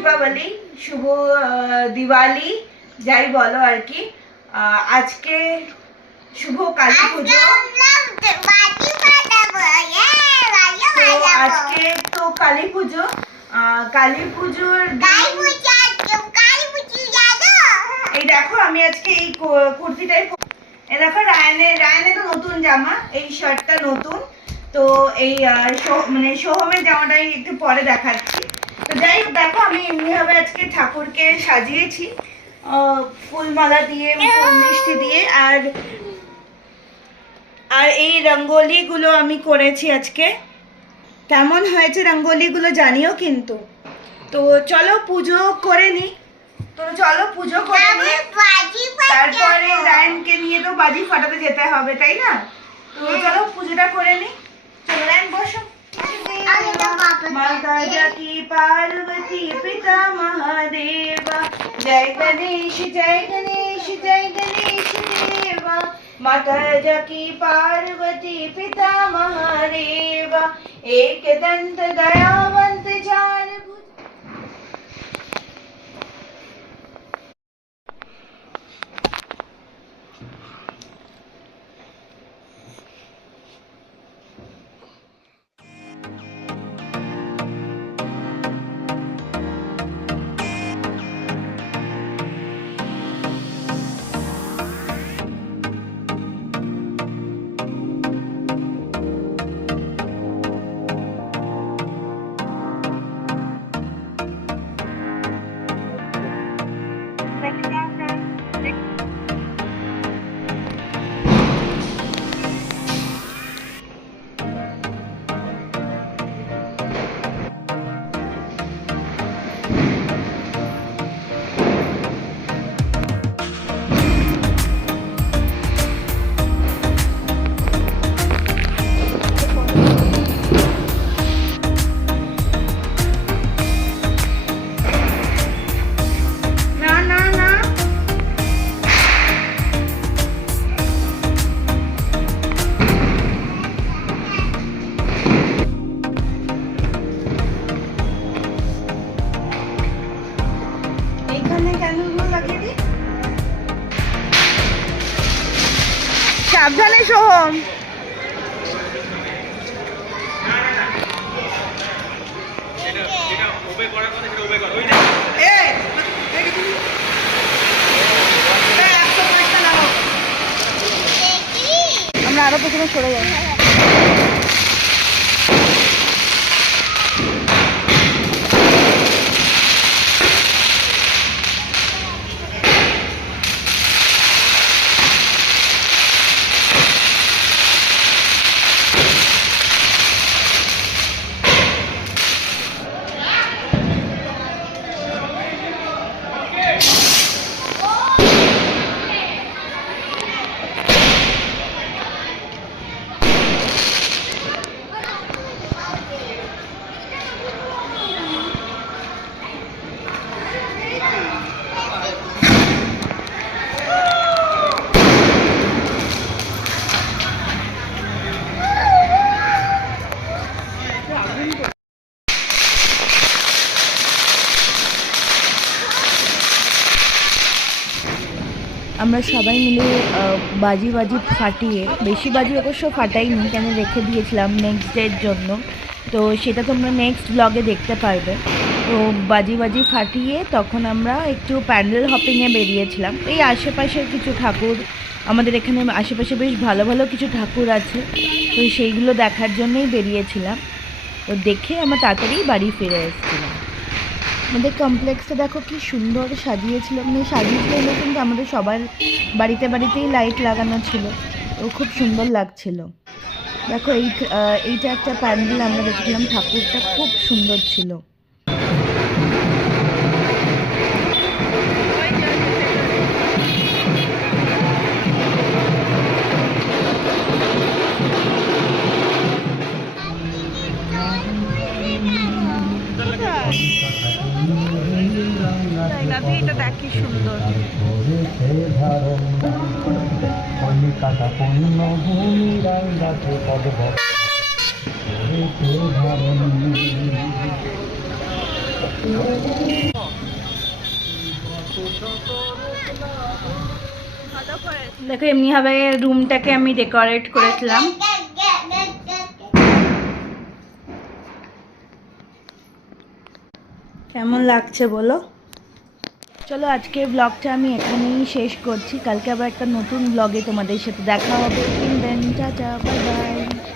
দীপাবলি, শুভ দিওয়ালি, যাই বলো আর কি। আজকে শুভ কালী পুজো। আজকে তো কালী পুজো। কালী পুজোর এই দেখো আমি আজকে এই কুর্তিটাই, এই দেখো রায়ানের তো নতুন জামা, এই শার্টটা নতুন। তো এই মানে সোহমের জামাটাই একটু পরে দেখাচ্ছি। তো যাই হোক, দেখো আমি এমনিভাবে আজকে ঠাকুরকে সাজিয়েছি ফুলমালা দিয়ে, ফুল মিষ্টি দিয়ে। আর এই রঙ্গোলিগুলো আমি করেছি আজকে। কেমন হয়েছে রঙ্গোলিগুলো জানিও কিন্তু। তো চলো পুজো করে নি। তারপরে রায়ানকে নিয়ে তো বাজি ফাটাতে যেতে হবে, তাই না? তো চলো পুজোটা করে নি। চলো রায়ান বসো। माता की पार्वती पिता महादेवा, जय गणेश जय गणेश जय गणेश देवा। माता की पार्वती पिता महादेवा, एक दंत दयावंत चार भुज। সাবধানে সোহম। আমরা আরো পেছনে সরে যাই। আমরা সবাই মিলে বাজি ফাটিয়ে, বেশি বাজি অবশ্য ফাটাইনি, কেন রেখে দিয়েছিলাম নেক্সট ডের জন্য। তো সেটা তোমরা নেক্সট ব্লগে দেখতে পারবে। তো বাজি ফাটিয়ে তখন আমরা একটু প্যান্ডেল হপিংয়ে বেরিয়েছিলাম। এই আশেপাশের কিছু ঠাকুর, আমাদের এখানে আশেপাশে বেশ ভালো ভালো কিছু ঠাকুর আছে, তো সেইগুলো দেখার জন্যই বেরিয়েছিলাম। তো দেখে আমরা তাড়াতাড়ি বাড়ি ফিরে এসেছিলাম। আমাদের কমপ্লেক্সটা দেখো কি সুন্দর সাজিয়েছিল, মানে সাজিয়েছিল কিন্তু আমাদের সবার বাড়িতেই লাইট লাগানো ছিল, তো খুব সুন্দর লাগছিল। দেখো এইটা একটা প্যান্ডেল আমরা দেখছিলাম, ঠাকুরটা খুব সুন্দর ছিল। এটা দেখ কি সুন্দর। দেখো এমনিভাবে রুমটাকে আমি ডেকোরেট করেছিলাম। কেমন লাগছে বলো? চলো আজকের ব্লগটা আমি এখানেই শেষ করছি। কালকে আবার একটা নতুন ব্লগে তোমাদের সাথে দেখা হবে। Tata, bye bye.